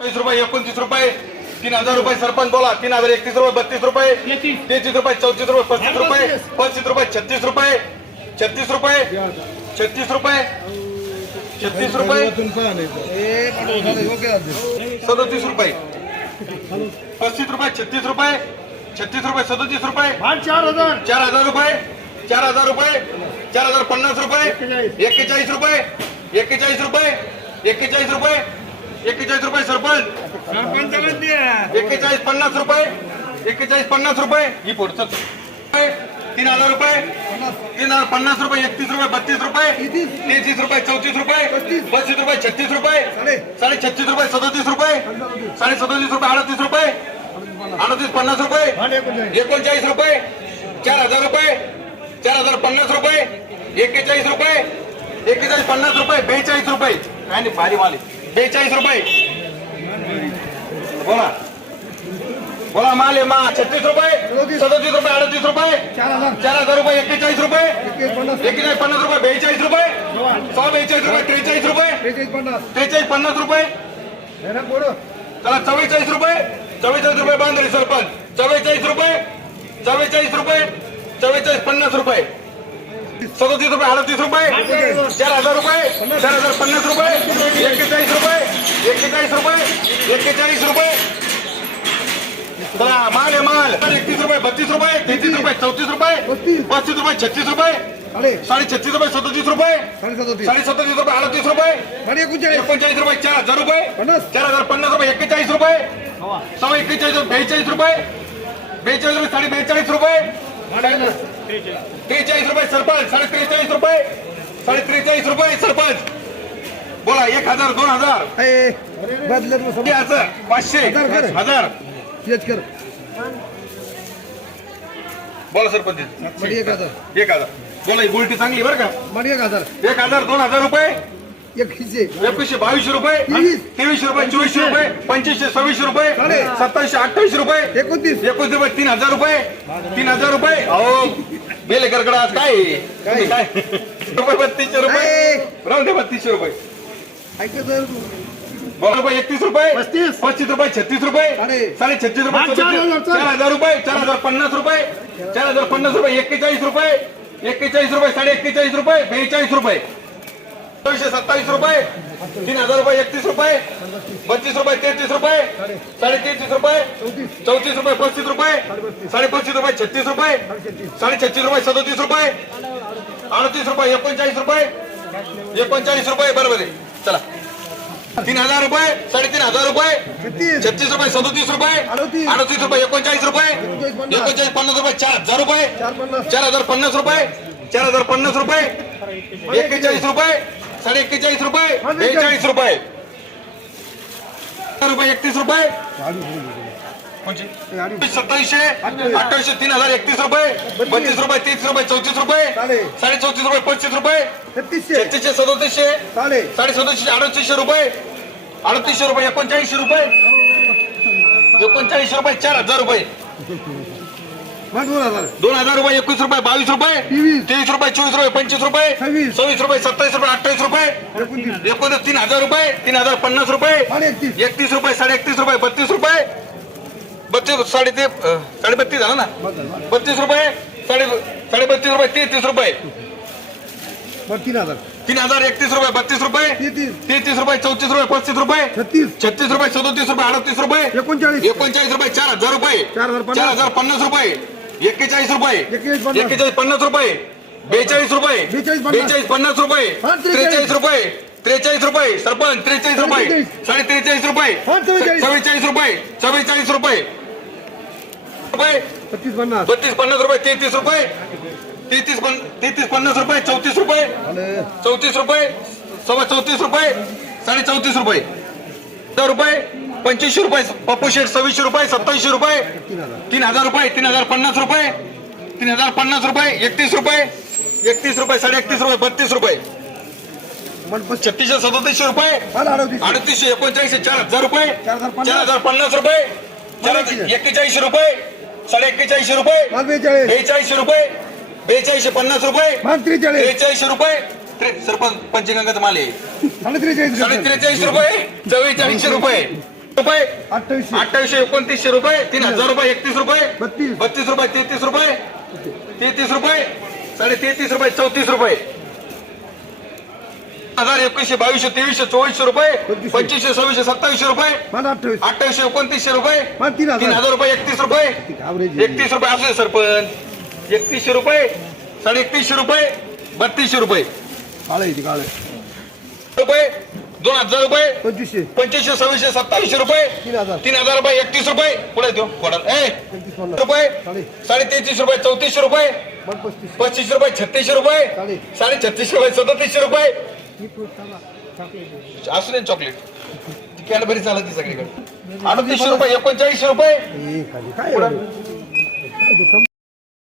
चाळीस रुपये एकोणतीस रुपये तीन हजार रुपये सरपंच बोला तीन हजार एकतीस रुपये बत्तीस रुपये तेहतीस रुपये चौतीस रुपये पस्तीस रुपये पस्तीस रुपये छत्तीस रुपये छत्तीस रुपये छत्तीस रुपये छत्तीस रुपये सदतीस रुपये पस्तीस रुपये छत्तीस रुपये छत्तीस रुपये सदतीस रुपये चार हजार. चार हजार रुपये चार हजार रुपये चार हजार पन्नास रुपये एक्केचाळीस रुपये एक्केचाळीस रुपये एक्केचाळीस रुपये एक्केचाळीस रुपये सरपंच. एक्केचाळीस पन्नास रुपये. एक्केचाळीस पन्नास रुपये. ही पुढचं. तीन हजार रुपये. तीन हजार पन्नास रुपये एकतीस रुपये बत्तीस रुपये. तेहतीस रुपये चौतीस रुपये. पस्तीस रुपये छत्तीस रुपये. साडे छत्तीस रुपये सदतीस रुपये. साडे सदतीस रुपये अडतीस रुपये. अडतीस पन्नास रुपये. एकोणचाळीस रुपये. चार हजार रुपये. चार हजार पन्नास रुपये. एक्केचाळीस रुपये. एक्केचाळीस पन्नास रुपये. बेचाळीस रुपये. आणि नाही भारी मालिक बेचाळीस रुपये. बोला. बोला माल आहे मा छत्तीस रुपये. सदतीस. रुपये अडतीस रुपये. चार हजार. रुपये एक्केचाळीस रुपये. एक्केचाळीस पन्नास. रुपये बेचाळीस रुपये. सहा बेचाळीस रुपये त्रेचाळीस रुपये. त्रेचाळीस पन्नास. रुपये. चला चव्वेचाळीस रुपये. चव्वेचाळीस रुपये बांधले सरपंच. चव्वेचाळीस रुपये. चव्वेचाळीस रुपये. चव्वेचाळीस पन्नास रुपये. सदतीस रुपये अडतीस रुपये. चार हजार रुपये. चार हजार पन्नास रुपये. एक्केचाळीस रुपये. माल आहे माल. एकतीस रुपये बत्तीस रुपये तेहतीस रुपये चौतीस रुपये पस्तीस. रुपये छत्तीस रुपये साडे छत्तीस रुपये सदतीस रुपये साडे सदोतीस रुपये अडतीस रुपये एकोणचाळीस. रुपये चार हजार रुपये चार हजार पन्नास रुपये एक्केचाळीस रुपये सव्वा एक्केचाळीस रुपये बेचाळीस रुपये बेचाळीस रुपये साडे बेचाळीस रुपये त्रेचाळीस रुपये सरपंच साडे त्रेचाळीस रुपये साडे त्रेचाळीस रुपये सरपंच. बोला एक हजार दोन हजार. बदलत हजार पाचशे हजार तेच कर. बोला सरपंच. मग एक हजार. एक हजार. बोला ही गोल्टी चांगली बरं का. मग एक हजार. एक हजार दोन हजार रुपये. एक हिस्से एकवीसशे बावीसशे रुपये. तेवीस. तेवीसशे रुपये चोवीसशे रुपये पंचवीसशे सव्वीसशे रुपये साडे. सत्तावीसशे अठ्ठावीसशे रुपये. एकोणतीस. एकोणीस रुपये तीन हजार रुपये. तीन हजार रुपये. अहो बेले करकडा आज काय? आहे? काय? काय रुपये बत्तीसशे रुपये. ए, राहून दे बत्तीसशे रुपये. ऐकत बोला रुपये एकतीस रुपये। पस्तीस. पस्तीस रुपये छत्तीस रुपये. साडे छत्तीस रुपये हा, चार हज़ार, रुपये चार हज़ार पन्नास रुपये। चार हज़ार पन्नास रुपये एक्केचाळीस रुपये। एक्केचाळीस रुपये साडे एक्केचाळीस रुपये बेचाळीस रुपये। दोनशे सत्तावीस रुपये तीन हज़ार रुपये एकतीस रुपये। बत्तीस रुपये तेहतीस रुपये। साडे तेहतीस रुपये। चौतीस चौतीस रुपये पस्तीस रुपये। साडे पस्तीस रुपये छत्तीस रुपये। साडे छत्तीस रुपये सदोतीस रुपये। अडतीस रुपये एकोणचाळीस रुपये। एकोणचाळीस रुपये बरोबर आहे. चला. तीन हजार रुपये साडेतीन हजार रुपये छत्तीस छत्तीस रुपये सदोतीस रुपये अडतीस. रुपये एकोणचाळीस रुपये एकोणचाळीस पन्नास. रुपये चार हजार रुपये चार हजार पन्नास रुपये चार हजार पन्नास रुपये एक्केचाळीस रुपये साडे एक्केचाळीस रुपये बेचाळीस रुपये रुपये एकतीस रुपये. सत्तावीसशे अठ्ठावीसशे तीन हजार एकतीस रुपये बत्तीस रुपये तीस रुपये चौतीस रुपये साडे. चौतीस रुपये पस्तीस रुपये छत्तीसशे सदोतीसशे साडे सदोतीसशे अडतीसशे रुपये अडतीसशे रुपये एकोणचाळीसशे रुपये. एकोणचाळीसशे रुपये चार हजार रुपये. दोन हजार. रुपये एकवीस रुपये बावीस रुपये तेवीस. रुपये चोवीस रुपये पंचवीस रुपये सव्वीस. रुपये सत्तावीस रुपये अठ्ठावीस रुपये एकोणतीस. तीन हजार रुपये तीन हजार पन्नास रुपये एकतीस रुपये साडे एकतीस रुपये बत्तीस रुपये. बत्तीस साडे ते साडे बत्तीस झालं ना? बत्तीस रुपये साडे साडे बत्तीस रुपये तेहतीस रुपये. तीन हजार. तीन हजार एकतीस रुपये बत्तीस रुपये तेहतीस रुपये चौतीस रुपये पस्तीस रुपये छत्तीस छत्तीस रुपये सदोतीस रुपये अडतीस रुपये एकोणचाळीस एकोणचाळीस रुपये चार हजार रुपये चार हजार पन्नास. रुपये एक्केचाळीस रुपये एक्केचाळीस पन्नास. रुपये बेचाळीस रुपये बेचाळीस पन्नास. रुपये त्रेचाळीस. रुपये त्रेचाळीस रुपये सरपंच त्रेचाळीस रुपये. साडे त्रेचाळीस रुपये चव्वेचाळीस. रुपये चव्वेचाळीस रुपये पस्तीस पन्नास बत्तीस पन्नास रुपये तेहतीस रुपये तेहतीस तेहतीस पन्नास रुपये चौतीस रुपये. चौतीस रुपये सव्वा चौतीस रुपये साडे चौतीस रुपये. दहा रुपये पंचवीसशे रुपये पप्पू शेठ सव्वीसशे रुपये सत्तावीसशे रुपये. तीन हजार रुपये तीन हजार पन्नास रुपये. तीन हजार पन्नास रुपये एकतीस रुपये. एकतीस रुपये साडे एकतीस रुपये बत्तीस रुपये. छत्तीसशे सदतीसशे रुपये. अडतीसशे. एकोणचाळीसशे चार हजार रुपये. चार हजार पन्नास. रुपये. चार हजार एक्केचाळीसशे रुपये. साडे एक्केचाळीसशे रुपये. बेचाळीसशे रुपये. बेचाळीसशे पन्नास रुपये. मग त्रेचाळीस बेचाळीसशे रुपये. त्रे- सरपंच पंचगंगाचा माल आहे. साडे त्रेचाळीस साडे त्रेचाळीस रुपये. चव्वेचाळीसशे रुपये. रुपये. अठ्ठावीसशे. अठ्ठावीसशे एकोणतीसशे रुपये. तीन हजार रुपये एकतीस रुपये. बत्तीस. बत्तीस रुपये तेहतीस रुपये. तेहतीस रुपये. साडे तेहतीस रुपये चौतीस रुपये. हजार एकवीसशे बावीसशे तेवीसशे चोवीसशे रुपये. पंचवीसशे. पंचवीसशे सव्वीसशे सत्तावीसशे रुपये. अठ्ठावीस. अठ्ठावीसशे एकोणतीसशे रुपये. मला तीन तीन हजार हजार रुपये एकतीस रुपये. एकतीस रुपये असू दे सरपंच. एकतीसशे रुपये. साडे एकतीसशे रुपये बत्तीसशे रुपये. काळ काळ. रुपये दोन हजार रुपये पंचवीसशे. पंचवीसशे सव्वीसशे सत्तावीसशे रुपये तीन हजार. तीन हजार रुपये एकतीस रुपये. पुढे देऊ कोणाला ए रुपये साडे. तेहतीस रुपये चौतीसशे रुपये पस्तीस पस्तीसशे रुपये छत्तीसशे रुपये साडे. छत्तीसशे रुपये सदतीसशे रुपये. असू दे चॉकलेट कॅडबरी चालत सगळीकडे. अडतीसशे रुपये एकोणचाळीसशे रुपये.